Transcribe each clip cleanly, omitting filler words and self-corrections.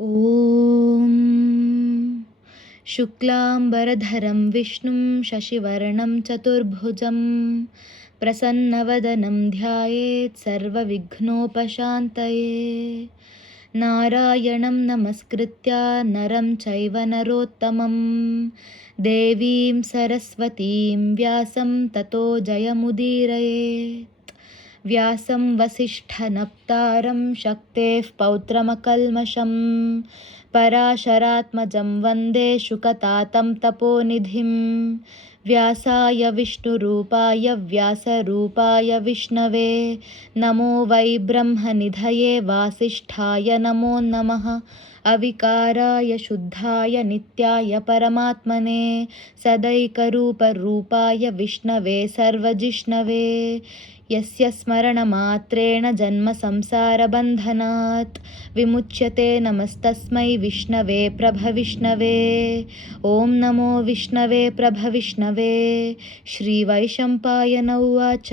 ॐ शुक्लाम्बरधरं विष्णुं शशिवर्णं चतुर्भुजं प्रसन्नवदनं ध्यायेत् सर्वविघ्नोपशान्तये। नारायणं नमस्कृत्य नरं चैव नरोत्तमं देवीं सरस्वतीं व्यासं ततो जयमुदीरयेत्। व्यासं वसिष्ठनप्तारं शक्तेः पौत्रमकल्मषं पराशरात्मजं वन्दे शुकतातं तपोनिधिं। व्यासाय विष्णुरूपाय व्यासरूपाय विष्णवे नमो वै ब्रह्मनिधये वासिष्ठाय नमो नमः। अविकाराय शुद्धाय नित्याय परमात्मने सदैकरूपरूपाय विष्णवे सर्वजिष्णवे यस्य स्मरणमात्रेण जन्मसंसारबन्धनात् विमुच्यते नमस्तस्मै विष्णवे प्रभविष्णवे। ॐ नमो विष्णवे प्रभविष्णवे। श्रीवैशम्पायन उवाच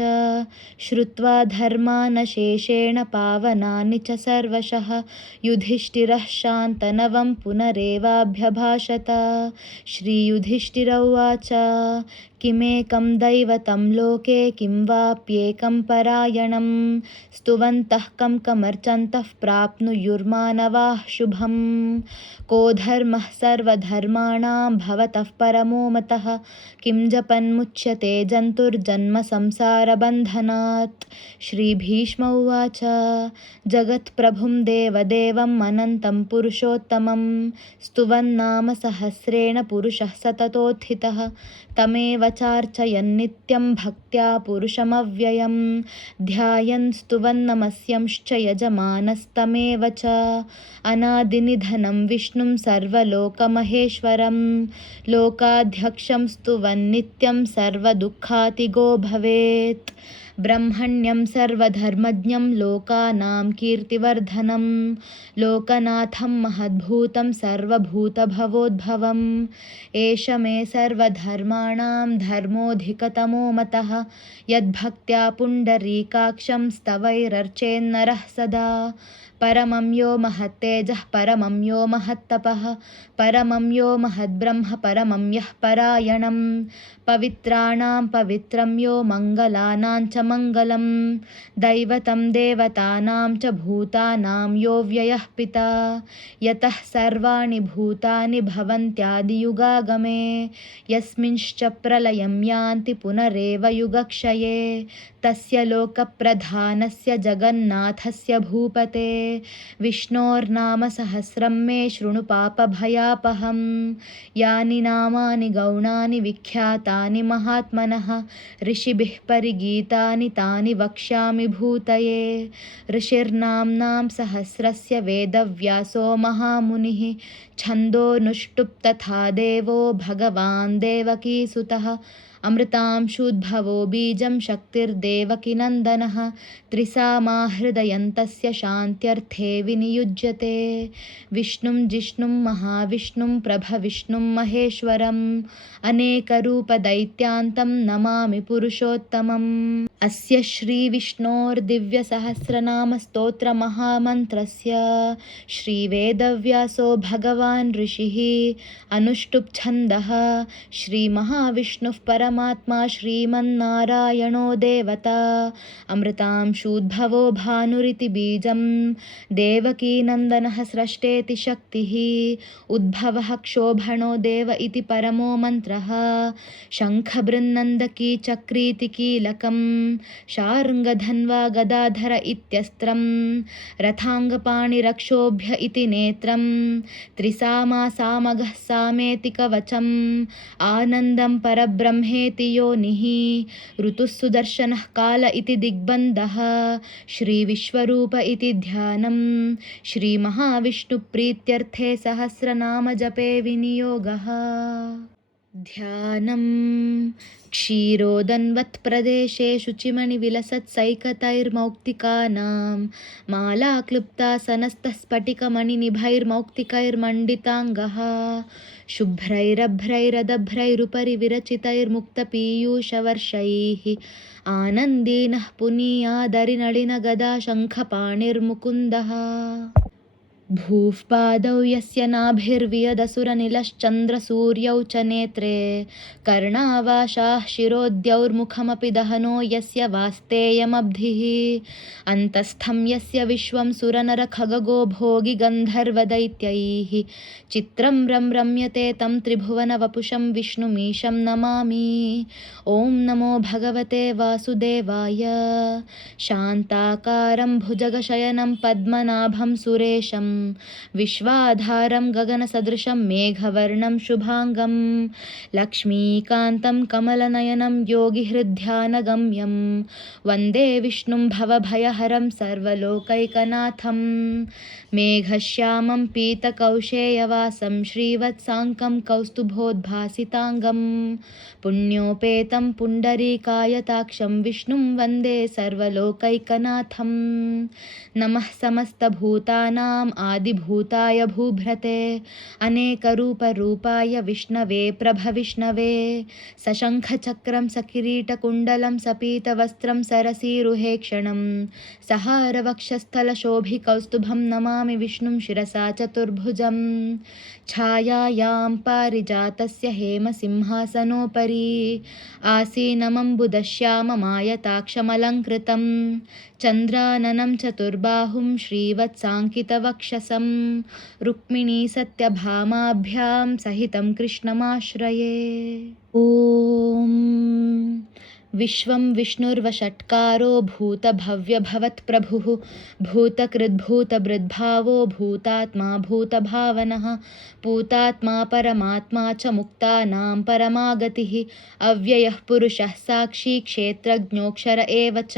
श्रुत्वा धर्मानशेषेण पावनानि च सर्वशः युधिष्ठिरः शान्तनवं पुनरेवाभ्यभाषत। श्रीयुधिष्ठिर उवाच किमेकं दैवतं लोके किं वाप्येकं परायणं स्तुवन्तः कं कमर्चन्तः प्राप्नुयुर्मानवाः शुभं। को धर्मः सर्वधर्माणां भवतः परमो मतः किं जपन्मुच्यते जन्तुर्जन्मसंसारबन्धनात्। श्रीभीष्म उवाच जगत्प्रभुं देवदेवम् अनन्तं पुरुषोत्तमं स्तुवन्नाम सहस्रेण पुरुषः सततोत्थितः तमेव चार्चयन्नित्यं भक्त्या पुरुषमव्ययं ध्यायन् स्तुवन्नमस्यंश्च यजमानस्तमेव च। अनादिनिधनं विष्णुं सर्वलोकमहेश्वरं लोकाध्यक्षं स्तुवन्नित्यं सर्वदुःखातिगो भवेत्। ब्रह्मण्यं सर्वधर्मज्ञं लोकानां कीर्तिवर्धनं लोकनाथं महद्भूतं सर्वभूतभवोद्भवम्। एष मे सर्वधर्माणां धर्मोऽधिकतमो मतः यद्भक्त्या पुण्डरीकाक्षं स्तवैरर्चेन्नरः सदा। परमं यो महत्तेजः परमं यो महत्तपः परमं यो महद्ब्रह्म परमं यः परायणं पवित्राणां पवित्रं यो मङ्गलानां च मङ्गलं दैवतं देवतानां च भूतानां यो व्ययः पिता यतः सर्वाणि भूतानि भवन्त्यादियुगागमे यस्मिंश्च प्रलयं यान्ति पुनरेव युगक्षये तस्य लोकप्रधानस्य जगन्नाथस्य भूपते विष्णोर्नाम सहस्रं मे शृणु पापभयापहम्। यानि नामानि गौणानि विख्यातानि महात्मनः ऋषिभिः परिगीतानि तानि वक्ष्यामि भूतये। ऋषिर्नाम्नां सहस्रस्य वेदव्यासो महामुनिः छन्दोनुष्टुप् तथा देवो भगवान् देवकीसुतः अमृतांशूद्भवो बीजं शक्तिर्देवकीनन्दनः त्रिसामाहृदयन्तस्य शान्त्यर्थे विनियुज्यते। विष्णुं जिष्णुं महाविष्णुं प्रभविष्णुं महेश्वरम् अनेकरूपदैत्यान्तं नमामि पुरुषोत्तमम्। अस्य श्रीविष्णोर्दिव्यसहस्रनामस्तोत्रमहामन्त्रस्य श्रीवेदव्यासो भगवान् ऋषिः अनुष्टुप् छन्दः श्रीमहाविष्णुः परमात्मा श्रीमन्नारायणो देवता अमृतांशूद्भवो भानुरिति बीजं देवकीनन्दनः स्रष्टेति शक्तिः उद्भवः क्षोभणो देव इति परमो मन्त्रः शङ्खबृन्नन्दकी चक्रीति कीलकं शार्ङ्गधन्वा गदाधर इत्यस्त्रं रथाङ्गपाणिरक्षोभ्य इति नेत्रं त्रिसामासामगः सामेति कवचम् आनन्दं परब्रह्मेति योनिः ऋतुः सुदर्शनः काल इति दिग्बन्धः श्रीविश्वरूप इति ध्यानं श्रीमहाविष्णुप्रीत्यर्थे सहस्रनामजपे विनियोगः। ध्यानं क्षीरोदन्वत्प्रदेशे शुचिमणिविलसत्सैकतैर्मौक्तिकानां मालाक्लुप्तासनस्तः स्फटिकमणिनिभैर्मौक्तिकैर्मण्डिताङ्गः शुभ्रैरभ्रैरदभ्रैरुपरि विरचितैर्मुक्तपीयूषवर्षैः आनन्दीनः पुनीयादरिनलिनगदा शङ्खपाणिर्मुकुन्दः। भूः पादौ यस्य नाभिर्वियदसुरनिलश्चन्द्रसूर्यौ च नेत्रे कर्णावाशाः शिरोद्यौर्मुखमपि दहनो यस्य वास्तेयमब्धिः अन्तस्थं यस्य विश्वं सुरनरखगगो भोगि गन्धर्वदैत्यैः चित्रं रम्यते तं त्रिभुवनवपुषं विष्णुमीशं नमामि। ॐ नमो भगवते वासुदेवाय। शान्ताकारं भुजगशयनं पद्मनाभं सुरेशं विश्वाधारं गगनसदृशं मेघवर्णं शुभाङ्गं लक्ष्मीकान्तं कमलनयनं योगिहृद्ध्यानगम्यं वन्दे विष्णुं भवभयहरं सर्वलोकैकनाथं मेघश्यामं पीतकौशेयवासं श्रीवत्साङ्कं कौस्तुभोद्भासिताङ्गं पुण्योपेतं पुण्डरीकायताक्षं विष्णुं वन्दे सर्वलोकैकनाथं नमः समस्तभूतानाम् आदिभूताय भूभ्रते अनेकरूपरूपाय विष्णवे प्रभविष्णवे सशङ्खचक्रं सकिरीटकुण्डलं सपीतवस्त्रं सरसीरुहेक्षणं सहारवक्षस्थलशोभिकौस्तुभं नमामि विष्णुं शिरसा चतुर्भुजं छायायां पारिजातस्य हेमसिंहासनोपरि आसीनमम्बुदश्याममायताक्षमलङ्कृतं चन्द्राननं चतुर्बाहुं श्रीवत्साङ्कितवक्षसं रुक्मिणी सत्यभामाभ्यां सहितं कृष्णमाश्रये। ॐ विश्वं विष्णुर्वषट्कारो भूतभव्यभवत्प्रभुः भूतकृद्भूतभृद्भावो भूतात्मा भूतभावनः पूतात्मा परमात्मा च मुक्तानां परमागतिः अव्ययः पुरुषः साक्षी क्षेत्रज्ञोऽक्षर एव च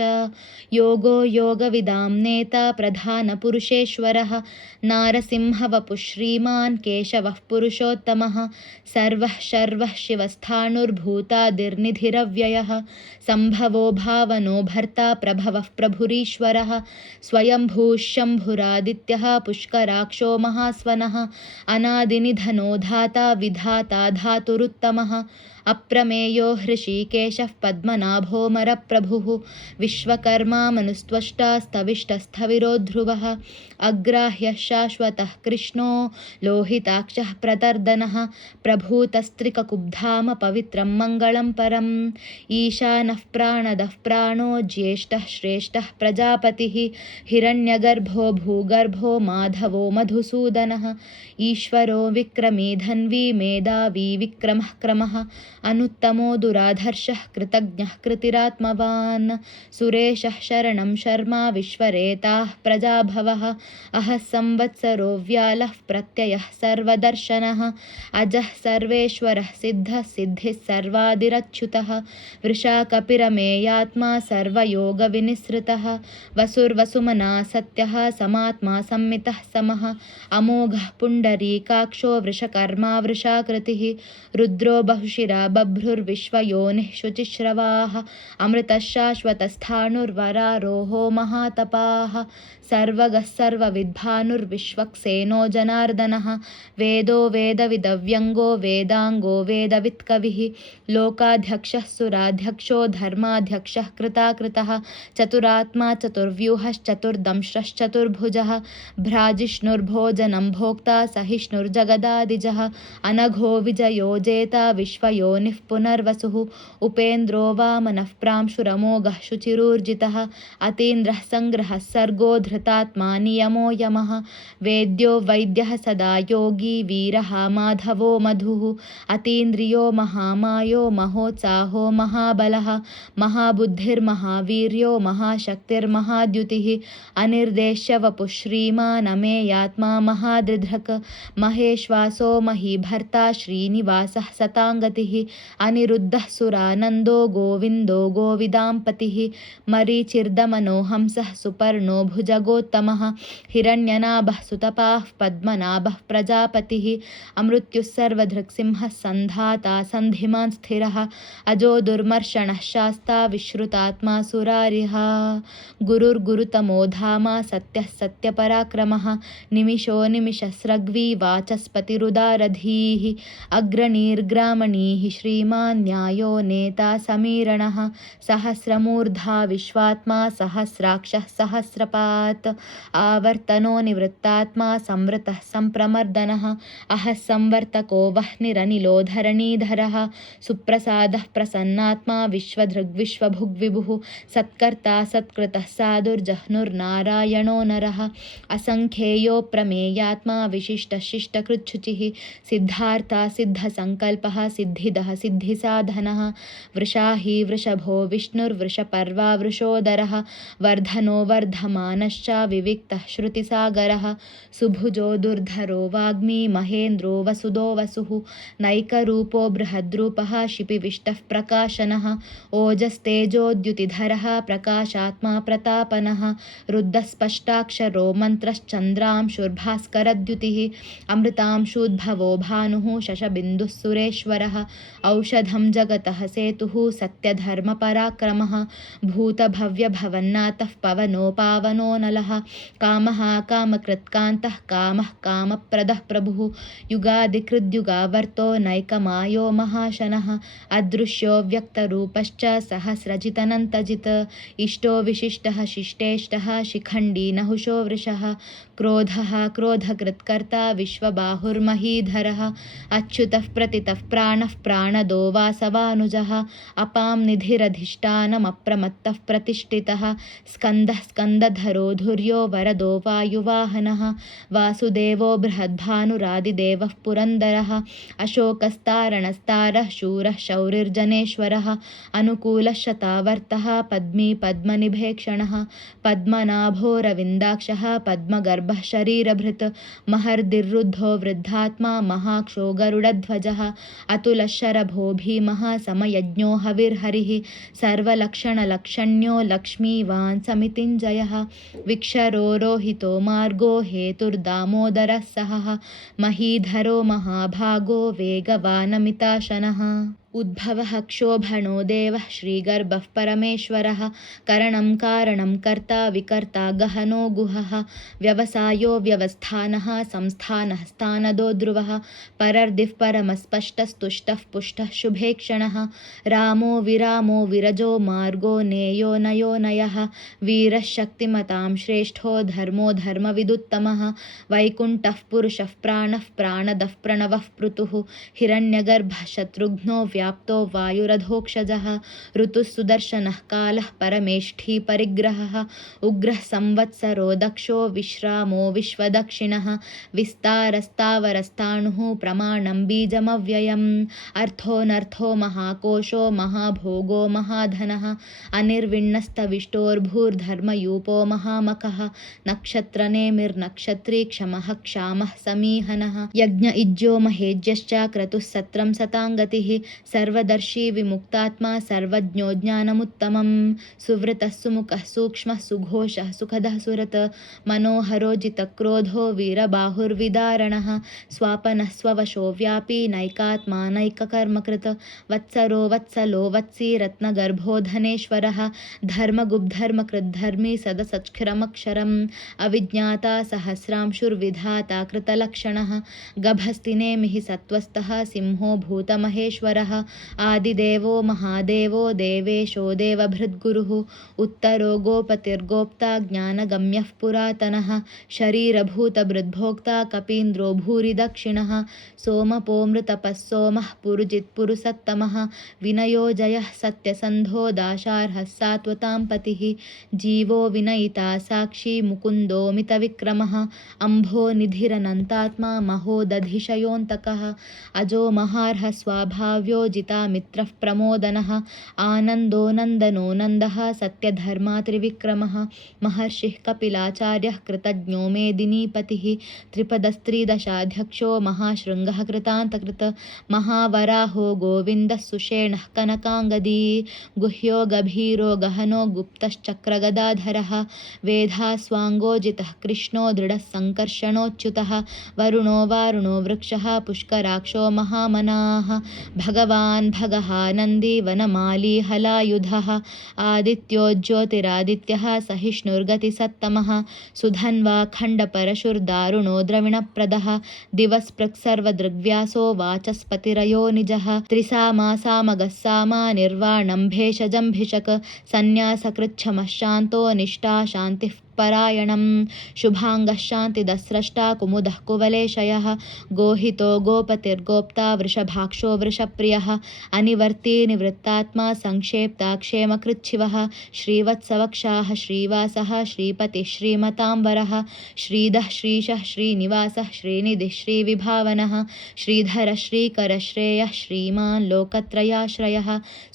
योगो योगविदां नेता प्रधानपुरुषेश्वरः नारसिंहवपुः श्रीमान् केशवः पुरुषोत्तमः सर्वः शर्वः शिवस्थाणुर्भूतादिर्निधिरव्ययः सम्भवो भावनो भर्ता प्रभवः प्रभुरीश्वरः स्वयंभूः शम्भुरादित्यः पुष्कराक्षो महास्वनः अनादिनिधनो धाता विधाता धातुरुत्तमः अप्रमेयो हृषीकेशः पद्मनाभोऽमरप्रभुः विश्वकर्मा मनुस्त्वष्टा स्तविष्टस्थविरो ध्रुवः अग्राह्यः शाश्वतः कृष्णो लोहिताक्षः प्रतर्दनः प्रभूतस्त्रिककुब्धाम पवित्रं मङ्गलं परम् ईशानः प्राणदः प्राणो ज्येष्ठः श्रेष्ठः प्रजापतिः हिरण्यगर्भो भूगर्भो माधवो मधुसूदनः ईश्वरो विक्रमी धन्वी मेधावी विक्रमः क्रमः अनुत्तमो दुराधर्षः कृतज्ञः कृतिरात्मवान् सुरेशः शरणं शर्मा विश्वरेताः प्रजाभवः अहः संवत्सरो व्यालः प्रत्ययः सर्वदर्शनः अजः सर्वेश्वरः सिद्धः सिद्धिः सर्वादिरच्युतः वृषाकपिरमेयात्मा सर्वयोगविनिसृतः वसुर्वसुमना सत्यः समात्मा संमितः समः अमोघः पुण्डरीकाक्षो वृषकर्मा वृषाकृतिः रुद्रो बहुशिरा बभ्रुर्विश्वयोनिः शुचिश्रवाः अमृतः शाश्वतस्थाणुर्वरारोहो महातपाः सर्वगः सर्वविद्भानुर्विश्वक्सेनो जनार्दनः वेदो वेदविदव्यङ्गो वेदाङ्गो वेदवित्कविः लोकाध्यक्षः सुराध्यक्षो धर्माध्यक्षः कृताकृतः चतुरात्मा चतुर्व्यूहश्चतुर्दंश्रश्चतुर्भुजः भ्राजिष्णुर्भोजनं भोक्ता सहिष्णुर्जगदादिजः अनघो विजयो जेता विश्वयोनिः पुनर्वसुः उपेन्द्रो वामनः प्रांशुरमोघः शुचिरूर्जितः अतीन्द्रः सङ्ग्रहः सर्गो धृतात्मा नियमो यमः वेद्यो वैद्यः सदा योगी वीरः माधवो मधुः अतीन्द्रियो महामायो महोत्साहो महाबलः महाबुद्धिर्महावीर्यो महाशक्तिर्महाद्युतिः अनिर्देश्य वपुः श्रीमान् अमेयात्मा महादृधृक् महेश्वासो महीभर्ता श्रीनिवासः सताङ्गतिः अनिरुद्धः सुरानन्दो गोविन्दो गोविदाम्पतिः मरीचिर्दमनो हंसः सुपर्णो भुजगोत्तमः हिरण्यनाभः सुतपाः पद्मनाभः प्रजापतिः अमृत्युः सर्वधृक्सिंहः सन्धाता सन्धिमान् स्थिरः अजो दुर्मर्षणः शास्ता विश्रुतात्मा सुरारिः गुरुर्गुरुतमो धामा सत्यः सत्यपराक्रमः निमिषो निमिषस्रग्वी वाचस्पतिरुदारधीः अग्रणीर्ग्रामणीः श्रीमान् न्यायो नेता समीरणः सहस्रमूर्धा विश्वात्मा सहस्राक्षः सहस्रपात् आवर्तनो निवृत्तात्मा संवृतः सम्प्रमर्दनः अहः संवर्तको वह्निरनिलो धरणीधरः सुप्रसादः प्रसन्नात्मा विश्वधृग्विश्वभुग्विभुः सत्कर्ता सत्कृतः साधुर्जह्नुर्नारायणो नरः असङ्ख्येयो प्रमेयात्मा विशिष्टः शिष्टकृच्छुचिः सिद्धार्था सिद्धसङ्कल्पः सिद्धिदः सिद्धिसाधनः वृषाही वृषभो विष्णुर्वृषपर्वा वृषोदरः वर्धनो वर्धमानश्च विविक्तः श्रुतिसागरः सुभुजो दुर्धरो वाग्मी महेन्द्रो वसुदो वसुः नैकरूपो बृहद्रूपः शिपिविष्टः प्रकाशनः ओजस्तेजोद्युतिधरः प्रकाशात्मा प्रतापनः रुद्धस्पष्टाक्षरो मन्त्रश्चन्द्रांशुर्भास्करद्युतिः अमृतांशूद्भवो भानुः शशबिन्दुः सुरेश्वरः औषधं जगतः सेतुः सत्यधर्मपराक्रमः भूतभव्यभवन्नाथः पवनो पावनो नलः कामः कामकृत्कान्तः कामः कामप्रदः प्रभुः युगादिकृद्युगावर्तो नैकमायो महाशनः अदृश्यो व्यक्तरूपश्च सहस्रजितनन्तजित् इष्टो विशिष्टः शिष्टेष्टः शिखण्डी नहुषो वृषः क्रोधः क्रोधकृत्कर्ता विश्वबाहुर्महीधरः अच्युतः प्रतितः प्राणः प्राणदो वासवानुजः अपां निधिरधिष्ठानमप्रमत्तः प्रतिष्ठितः स्कन्दः स्कन्दधरो धुर्यो वरदो वायुवाहनः वासुदेवो बृहद्भानुरादिदेवः पुरन्दरः अशोकस्तारणस्तारः शूरः शौरिर्जनेश्वरः अनुकूलः शतावर्तः पद्मी पद्मनिभेक्षणः पद्मनाभोरविन्दाक्षः पद्मगर्भः शरीरभृत् महर्दिरुद्धो वृद्धात्मा महाक्षो गरुडध्वजः अतुलः शरभो भीमः समयज्ञो हविर्हरिः सर्वलक्षणलक्षण्यो लक्ष्मीवान् समितिञ्जयः विक्षरो रोहितो मार्गो हेतुर्दामोदरः सहः महीधरो महाभागो वेगवानमिताशनः उद्भवः क्षोभणो देवः श्रीगर्भः परमेश्वरः करणं कारणं कर्ता विकर्ता गहनो गुहः व्यवसायो व्यवस्थानः संस्थानः स्थानदो ध्रुवः परर्दिः परमस्पष्टस्तुष्टः पुष्टः शुभेक्षणः रामो विरामो विरजो मार्गो नेयो नयो नयः वीरः शक्तिमतां श्रेष्ठो धर्मो धर्मविदुत्तमः वैकुण्ठः पुरुषः प्राणः प्राणदः प्रणवः पृथुः हिरण्यगर्भः शत्रुघ्नो व्याप्तो वायुरधोक्षजः ऋतुः सुदर्शनः कालः परमेष्ठी परिग्रहः उग्रः संवत्सरो दक्षो विश्रामो विश्वदक्षिणः विस्तारस्तावरस्ताणुः प्रमाणं बीजमव्ययम् अर्थोऽनर्थो महाकोशो महाभोगो महाधनः अनिर्विण्णस्तविष्टोर्भूर्धर्मयूपो महामखः नक्षत्रनेमिर्नक्षत्री क्षमः क्षामः समीहनः यज्ञ इज्जो महेज्यश्च क्रतुः सत्रं सताङ्गतिः सर्वदर्शी विमुक्तात्मा सर्वज्ञो ज्ञानमुत्तमं सुवृतः सुमुखः सूक्ष्मः सुघोषः सुखदः सुरत मनोहरो जितक्रोधो वीरबाहुर्विदारणः स्वापनः स्ववशो व्यापी नैकात्मा नैककर्मकृत् वत्सरो वत्सलो वत्सी रत्नगर्भो धनेश्वरः धर्मगुब्धर्मकृद्धर्मी सदसत्क्षरमक्षरम् अविज्ञाता सहस्रांशुर्विधाता कृतलक्षणः गभस्तिनेमिः सत्त्वस्थः सिंहो भूतमहेश्वरः आदिदेवो महादेवो देवेशो देवभृद्गुरुः उत्तरो गोपतिर्गोप्ता ज्ञानगम्यः पुरातनः शरीरभूतभृद्भोक्ता कपीन्द्रो भूरि दक्षिणः सोमपोमृतपः सोमः पुरुजित्पुरुसत्तमः विनयो जयः सत्यसन्धो दाशार्हः सात्वतां पतिः जीवो विनयिता साक्षी मुकुन्दोमितविक्रमः अम्भो निधिरनन्तात्मा महोदधिशयोऽन्तकः अजो महार्हः स्वाभाव्यो जितामित्रः प्रमोदनः आनन्दो नन्दनो नन्दः सत्यधर्मा त्रिविक्रमः महर्षिः कपिलाचार्यः कृतज्ञो मेदिनीपतिः त्रिपदस्त्रिदशाध्यक्षो महाशृङ्गः कृतान्तकृत महावराहो गोविन्दः सुषेणः कनकाङ्गदी गुह्यो गभीरो गहनो गुप्तश्चक्रगदाधरः वेधास्वाङ्गोजितः कृष्णो दृढः सङ्कर्षणोच्युतः वरुणो वारुणो वृक्षः पुष्कराक्षो महामनाः भगवान् भगवान् भगः नन्दी वनमाली हलायुधः आदित्यो ज्योतिरादित्यः सहिष्णुर्गतिसत्तमः सुधन्वा खण्डपरशुर्दारुणो द्रविणप्रदः दिवस्पृक् सर्वदृग्व्यासो वाचस्पतिरयो निजः त्रिसामा सामगः सामा निर्वाणं भेषजम्भिषक् सन्न्यासकृच्छमः शान्तो निष्ठा शान्तिः परायणं शुभाङ्गः शान्तिदस्रष्टा कुमुदः कुवलेशयः गोहितो गोपतिर्गोप्ता वृषभाक्षो वृषप्रियः अनिवर्ती निवृत्तात्मा संक्षेप्ता क्षेमकृच्छिवः श्रीवत्सवक्षाः श्रीवासः श्रीपतिः श्रीमताम्बरः श्रीधः श्रीशः श्रीनिवासः श्रीनिधिः श्रीविभावनः श्रीधरः श्रीकरः श्रेयः श्रीमान् लोकत्रयाश्रयः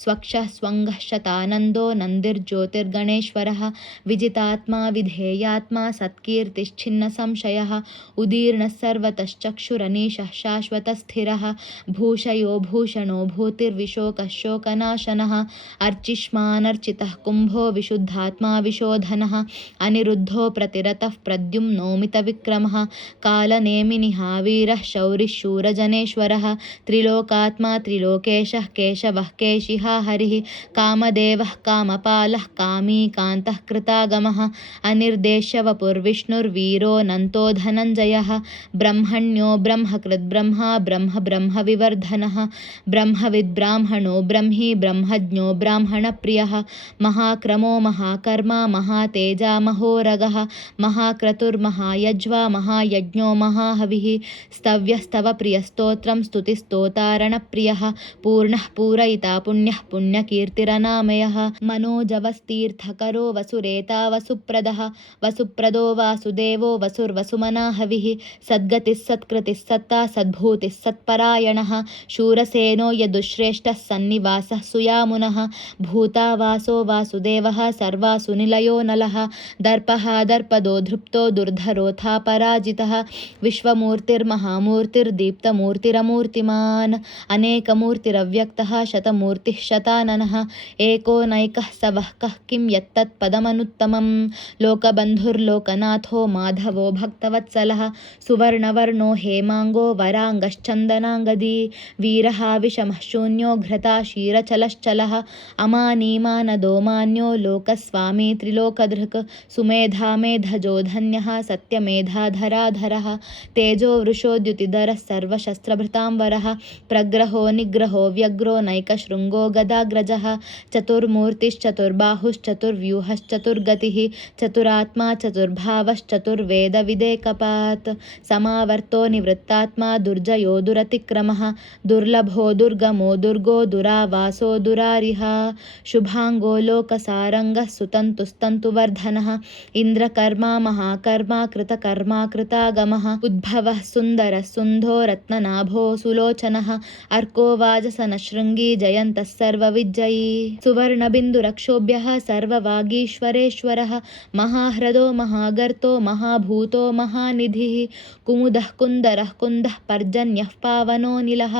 स्वक्षः स्वङ्गः शतानन्दो नन्दिर्ज्योतिर्गणेश्वरः विजितात्मा विधेयात्मा सत्कीर्तिश्छिन्न संशयः उदीर्णः सर्वतश्चक्षुरनीशः शाश्वतस्थिरः भूषयो भूषणो भूतिर्विशोकः शोकनाशनः अर्चिष्मानर्चितः कुम्भो विशुद्धात्मा विशोधनः अनिरुद्धो प्रतिरतः प्रद्युम्नोमितविक्रमः कालनेमिनिहावीरः शौरिः शूरजनेश्वरः त्रिलोकात्मा त्रिलोकेशः केशवः केशिहा हरिः कामदेवः कामपालः कामी कान्तः कृतागमः अनिर्देश्यवपुर्विष्णुर्वीरो धनञ्जयः ब्रह्मण्यो ब्रह्मकृद्ब्रह्मा ब्रह्म ब्रह्मविवर्धनः ब्रह्मविद्ब्राह्मणो ब्रह्मी ब्रह्मज्ञो ब्राह्मणप्रियः महाक्रमो महाकर्मा महातेजा महोरगः महाक्रतुर्महायज्वा महायज्ञो महाहविः स्तव्यस्तवप्रियस्तोत्रं स्तुतिस्तोतारणप्रियः पूर्णः पूरयिता पुण्यः पुण्यकीर्तिरनामयः मनोजवस्तीर्थकरो वसुरेता वसुप्रदः वसुप्रदो वासुदेवो वसुर्वसुमना हविः सद्गतिः सत्कृतिः सत्ता सद्भूतिः सत्परायणः शूरसेनो यदुश्रेष्ठः सन्निवासः सुयामुनः भूतावासो वासुदेवः सर्वासुनिलयो नलः दर्पः दर्पदो धृप्तो दुर्धरोऽथा पराजितः विश्वमूर्तिर्महामूर्तिर्दीप्तमूर्तिरमूर्तिमान् अनेकमूर्तिरव्यक्तः शतमूर्तिः शताननः एको नैकः स वः कः किं यत्तत्पदमनुत्तमं लोकबन्धुर्लोकनाथो माधवो भक्तवत्सलः सुवर्णवर्णो हेमाङ्गो वराङ्गश्चन्दनाङ्गदी वीरः विषमः शून्यो घ्रता क्षीरचलश्चलः अमानीमानदो मान्यो लोकस्वामी त्रिलोकधृक् सुमेधा मेधजो धन्यः सत्यमेधाधराधरः तेजो वृषोद्युतिधरः सर्वशस्त्रभृतांवरः प्रग्रहो निग्रहो व्यग्रो नैकशृङ्गो गदाग्रजः चतुर्मूर्तिश्चतुर्बाहुश्चतुर्व्यूहश्चतुर्गतिः चतुरात्मा चतुर्भावश्चतुर्वेदविदेकपात् समावर्तो निवृत्तात्मा दुर्जयो दुरतिक्रमः दुर्लभो दुर्गमो दुर्गो दुरावासो दुरारिः शुभाङ्गो लोकसारङ्गः सुतन्तुस्तन्तुवर्धनः इन्द्रकर्मा महाकर्मा कृतकर्मा कृतागमः उद्भवः सुन्दरः सुन्धो रत्ननाभो सुलोचनः अर्को वाजसनशृङ्गी जयन्तः सर्वविजयी सुवर्णबिन्दुरक्षोभ्यः सर्ववागीश्वरेश्वरः महाह्रदो महागर्तो महाभूतो महानिधिः कुमुदः कुन्दरः कुन्दः पर्जन्यः पावनो निलः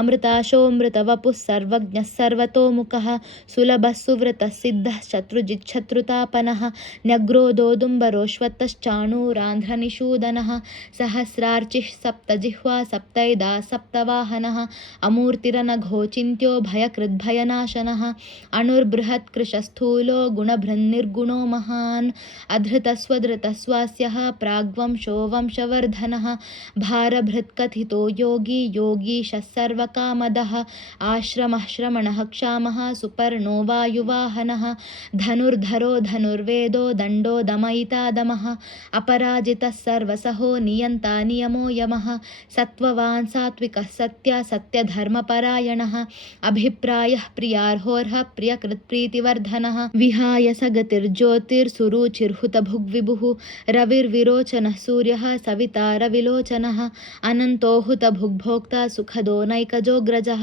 अमृताशोऽमृतवपुः सर्वज्ञः सर्वतोमुखः सुलभः सुव्रतः सिद्धः शत्रुजिच्छत्रुतापनः न्यग्रोदोदुम्बरोऽश्वत्थश्चाणूरान्ध्रनिषूदनः सहस्रार्चिः सप्तजिह्वा सप्तैदा सप्तवाहनः अमूर्तिरनघोचिन्त्यो भयकृद्भयनाशनः अणुर्बृहत्कृशस्थूलो गुणभृन्निर्गुणो महान् अधृतस्वधृतस्वास्यः प्राग्वंशो वंशवर्धनः भारभृत्कथितो योगी योगीशः सर्वकामदः आश्रमः श्रमणः क्षामः सुपर्णो वायुवाहनः धनुर्धरो धनुर्वेदो दण्डो दमयिता दमः अपराजितः सर्वसहो नियन्ता नियमो यमः सत्त्ववान् सात्विकः सत्या सत्यधर्मपरायणः अभिप्रायः प्रियार्होर्ह प्रियकृत्प्रीतिवर्धनः विहाय सगतिर्ज्योतिर्सुरुचिर्हुतभुग्विभुः रविर्विरोचनः सूर्यः सविता रविलोचनः अनन्तो हुतभुग्भोक्ता सुखदो नैकजोऽग्रजः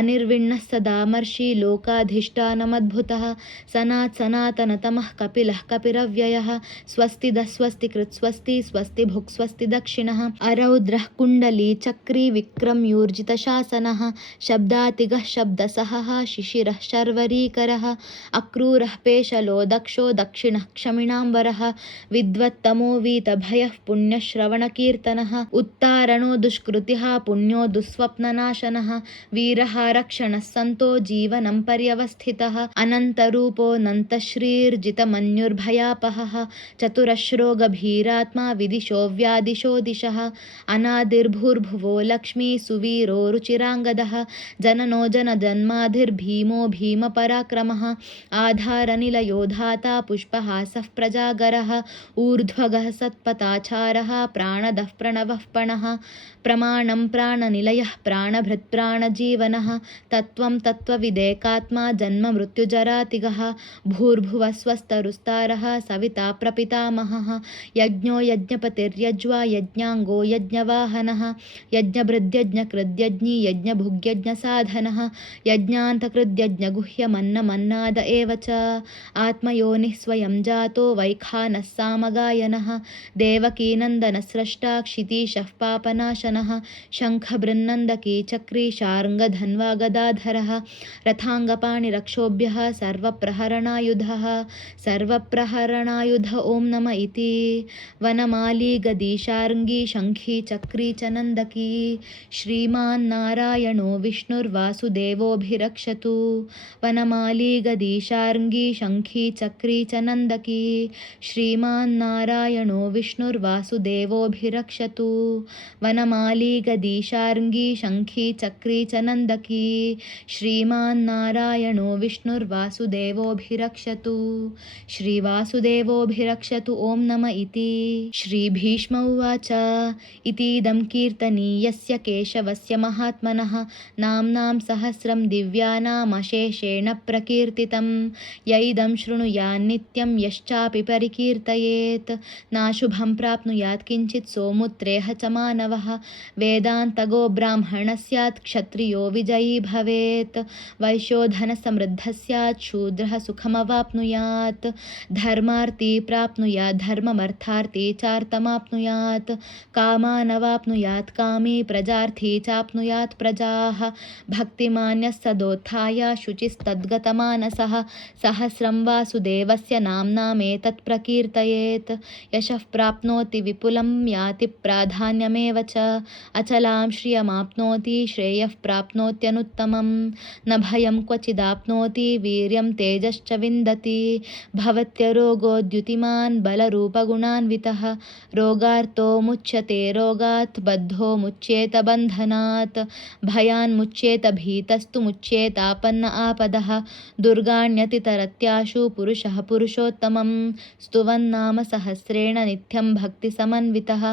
अनिर्विण्णः सदामर्षि लोकाधिष्ठानमद्भुतः सनातनतमः कपिलः कपिरव्ययः स्वस्तिदः स्वस्तिकृत् स्वस्ति स्वस्ति भुक् स्वस्ति दक्षिणः अरौद्रः कुण्डली चक्री विक्रम्यूर्जितशासनः शब्दातिगः शब्दसहः शिशिरः शर्वरीकरः अक्रूरः पेशलो दक्षो दक्षिणः क्षमिणा पीताम्बरः विद्वत्तमो वीतभयः पुण्यश्रवणकीर्तनः उत्तारणो दुष्कृतिः पुण्यो दुःस्वप्ननाशनः वीरः रक्षणः सन्तो जीवनं पर्यवस्थितः अनन्तरूपोऽनन्तश्रीर्जितमन्युर्भयापहः चतुरश्रो गभीरात्मा विदिशो व्यादिशो दिशः अनादिर्भूर्भुवो लक्ष्मी सुवीरो रुचिराङ्गदः जननो जनजन्माधिर्भीमो भीमपराक्रमः आधारनिलयो धाता पुष्पहासः प्रजागरः ऊर्ध्वगः सत्पथाचारः प्राणदः प्रणवः पणः प्रमाणं प्राणनिलयः प्राणभृत्प्राणजीवनः तत्त्वं तत्त्वविदेकात्मा जन्ममृत्युजरातिगः भूर्भुवः स्वस्तरुस्तारः सविता प्रपितामहः यज्ञो यज्ञपतिर्यज्वा यज्ञाङ्गो यज्ञवाहनः यज्ञभृद्यज्ञकृद्यज्ञी यज्ञभुग्यज्ञसाधनः यज्ञान्तकृद्यज्ञगुह्यमन्नमन्नाद एव च आत्मयोनिः स्वयं जातो वैखानः सामगायनः देवकीनन्दनस्रष्टा क्षितीशः पापनाशनः शङ्खबृन्नन्दकी चक्री शार्ङ्गधन्वा गदाधरः रथाङ्गपाणिरक्षोभ्यः सर्वप्रहरणायुधः सर्वप्रहरणायुध ॐ नम इति वनमाली गदीशार्ङ्गी शङ्खी चक्री च नन्दकी श्रीमान्नारायणो विष्णुर्वासुदेवोऽभिरक्षतु वनमाली गदीशार्ङ्गी शङ्खी चक्री च नन्दकी श्रीमान्नारायणो विष्णुर्वासुदेवोऽभिरक्षतु वनमाली गदीशार्ङ्गी शङ्खी चक्री च नन्दकी श्रीमान्नारायणो विष्णुर्वासुदेवोऽभिरक्षतु श्रीवासुदेवोऽभिरक्षतु ॐ नम इति श्रीभीष्म उवाच इतीदं कीर्तनीयस्य केशवस्य महात्मनः नाम्नां सहस्रं दिव्यानामशेषेण प्रकीर्तितं य इदं शृणुयान्नित्यं यश्चापि परिकीर्तयेत् नाशुभं प्राप्नुयात् किञ्चित् सोमुत्रेह च मानवः वेदान्तगो ब्राह्मणः स्यात् क्षत्रियो विजयी भवेत् वैश्योधनसमृद्धः स्यात् शूद्रः सुखमवाप्नुयात् धर्मार्थी प्राप्नुयात् धर्ममर्थार्थी चार्थमाप्नुयात् कामानवाप्नुयात् कामी प्रजार्थी चाप्नुयात् प्रजाः भक्तिमान्यः सदोत्थाय शुचिस्तद्गतमानसः सहस्रं वासुदेवस्य नाम्नामेतत् प्रकीर्तयेत् यशः प्राप्नोति विपुलं याति प्राधान्यमेव च अचलां श्रियमाप्नोति श्रेयः प्राप्नोत्यनुत्तमं न भयं क्वचिदाप्नोति वीर्यं तेजश्च विन्दति भवत्यरोगोद्युतिमान् बलरूपगुणान्वितः रोगार्तो मुच्यते रोगात् बद्धो मुच्येत बन्धनात् भयान्मुच्येत भीतस्तु मुच्येतापन्न आपदः दुर्गाण्यतितरत्याशु पुरुषः पुरुषोत्तमं स्तुवन्नाम सहस्रेण नित्यं भक्तिसमन्वितः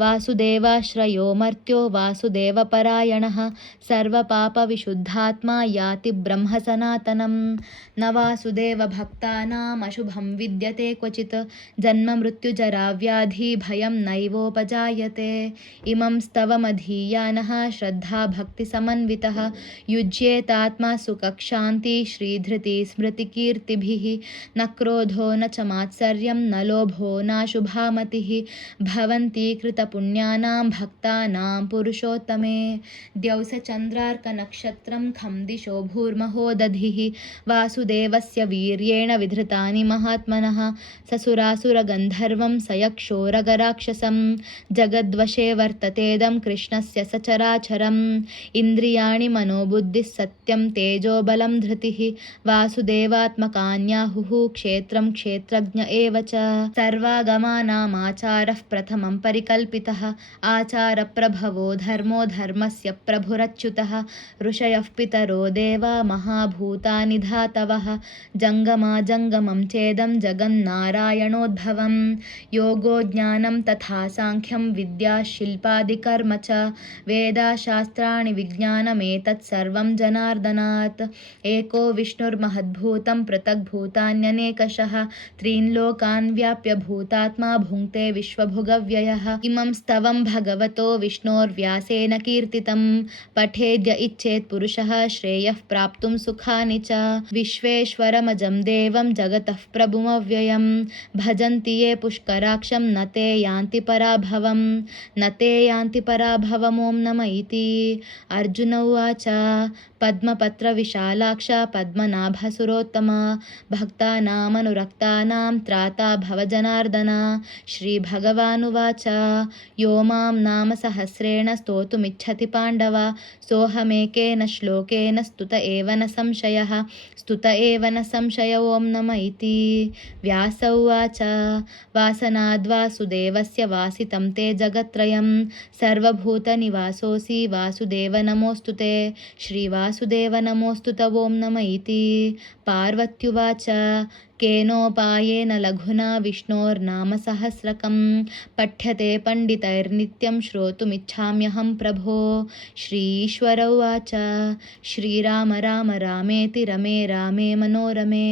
वासुदेवाश्रयो मर्त्यो वासुदेवपरायणः सर्वपापविशुद्धात्मा याति ब्रह्म सनातनं न वासुदेवभक्तानामशुभं विद्यते क्वचित् जन्ममृत्युजराव्याधि भयं नैवोपजायते इमं स्तवमधीयानः श्रद्धाभक्तिसमन्वितः युज्येतात्मा सुखक्षान्ति श्रीधृति स्मृतिकीर्तिभिः न क्रोधो न च मात्सर्यं न लोभो नाशुभा मतिः भवन्ति कृतपुण्यानां भक्तानां पुरुषोत्तमे द्यौसचन्द्रार्कनक्षत्रं खं दिशो भूर्महो दधिः वासुदेवस्य वीर्येण विधृतानि महात्मनः ससुरासुरगन्धर्वं सयक्षोरगराक्षसं जगद्वशे वर्ततेदं कृष्णस्य सचराचरम् इन्द्रियाणि मनोबुद्धिः सत्यं तेजोबलं धृतिः वासुदेवात्मकान्याहुः क्षेत्रं क्षेत्रज्ञ एव च सर्वागमानामाचारः प्रथमं परिकल्पितः आचारप्रभवो धर्मो धर्मस्य प्रभुरच्युतः ऋषयः पितरो देवा महाभूतानि धातवः जङ्गमाजङ्गमं चेदं जगन्नारायणोद्भवं योगो ज्ञानं तथा साङ्ख्यं विद्या शिल्पादिकर्म च वेदाशास्त्राणि विज्ञानमेतत् सर्वं जनार्दनात् एको विष्णुर्महद्भूतं पृथग्भूतान्यनेकशः त्रीन् लोकान् व्याप्य भूतात्मा भुङ्क्ते विश्वभुगव्ययः इमं स्तवं भगवतो विष्णोर्व्यासेन कीर्तितं पठेद्य इच्छेत् पुरुषः श्रेयः प्राप्तुं सुखानि च विश्वेश्वरमजं देवं जगतः प्रभुमव्ययं भजन्ति ये पुष्कराक्षं न ते यान्ति पराभवं न ते यान्ति पराभवम् ॐ नम इति अर्जुन उवाच पद्मपत्रविशालाक्ष पद्मनाभसुरोत्तमा भक्तानामनुरक्तानां त्राता भव जनार्दन। श्रीभगवानुवाच यो मां नाम सहस्रेण स्तोतुमिच्छति पाण्डव सोऽहमेकेन श्लोकेन स्तुत एव न संशयः स्तुत एव न संशय ॐ नम इति। व्यास उवाच वासनाद्वासुदेवस्य वासितं ते जगत्त्रयं सर्वभूतनिवासोऽसि वासुदेव नमोऽस्तु ते। श्रीवासुदेव नमोऽस्तु त ॐ नम इति। पार्वत्युवाच केनोपायेन लघुना विष्णोर्नाम सहस्रकं पठ्यते पण्डितैर्नित्यं श्रोतुमिच्छाम्यहं प्रभो। श्रीश्वर उवाच श्रीराम राम रामेति रमे रामे मनोरमे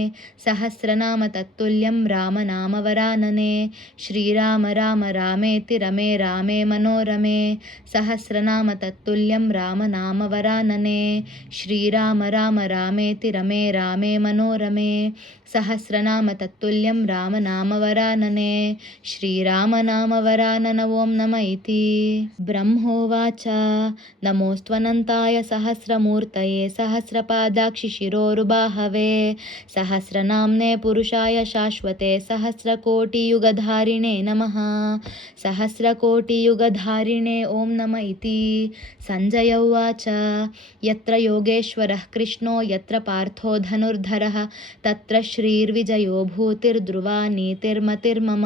सहस्रनाम तत्तुल्यं रामनामवरानने। श्रीराम राम रामेति रमे रामे मनोरमे सहस्रनाम तत्तुल्यं रामनामवरानने। श्रीराम राम रामेति रमे रामे मनोरमे सहस्रनाम तत्तुल्यं रामनामवरानने। श्रीरामनामवरानन ॐ नम इति। ब्रह्मोवाच नमोऽस्त्वनन्ताय सहस्रमूर्तये सहस्रपादाक्षि शिरोरुबाहवे सहस्रनाम्ने पुरुषाय शाश्वते सहस्रकोटियुगधारिणे नमः। सहस्रकोटियुगधारिणे ॐ नम इति। सञ्जय उवाच यत्र योगेश्वरः कृष्णो यत्र पार्थो धनुर्धरः तत्र श्रीर्विजयो भूतिर्ध्रुवा नीतिर्मतिर्मम।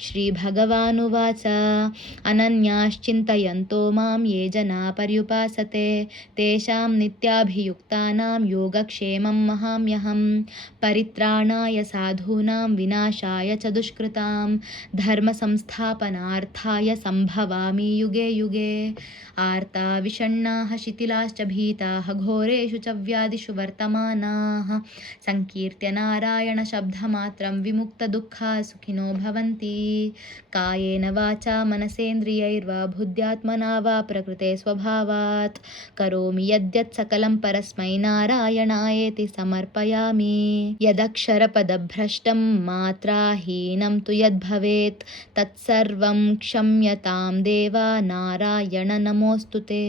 श्रीभगवानुवाच अनन्याश्चिन्तयन्तो मां ये जना पर्युपासते तेषां नित्याभियुक्तानां योगक्षेमं वहाम्यहं। परित्राणाय साधूनां विनाशाय च दुष्कृतां धर्मसंस्थापनार्थाय सम्भवामि युगे युगे। आर्ता विषण्णाः शिथिलाश्च भीताः घोरेषु च व्याधिषु वर्तमानाः संकीर्त्य नारायणशब्दमात्रं विमुक्तदुःखाः सुखिनो भवन्ति। कायेन वाचा मनसेन्द्रियैर्वा बुद्ध्यात्मना वा प्रकृते स्वभावात् करोमि यद्यत् सकलं परस्मै नारायणायेति समर्पयामि। यदक्षरपदभ्रष्टं मात्राहीनं तु यद्भवेत् तत्सर्वं क्षम्यतां देवा नारायण नमोऽस्तु ते।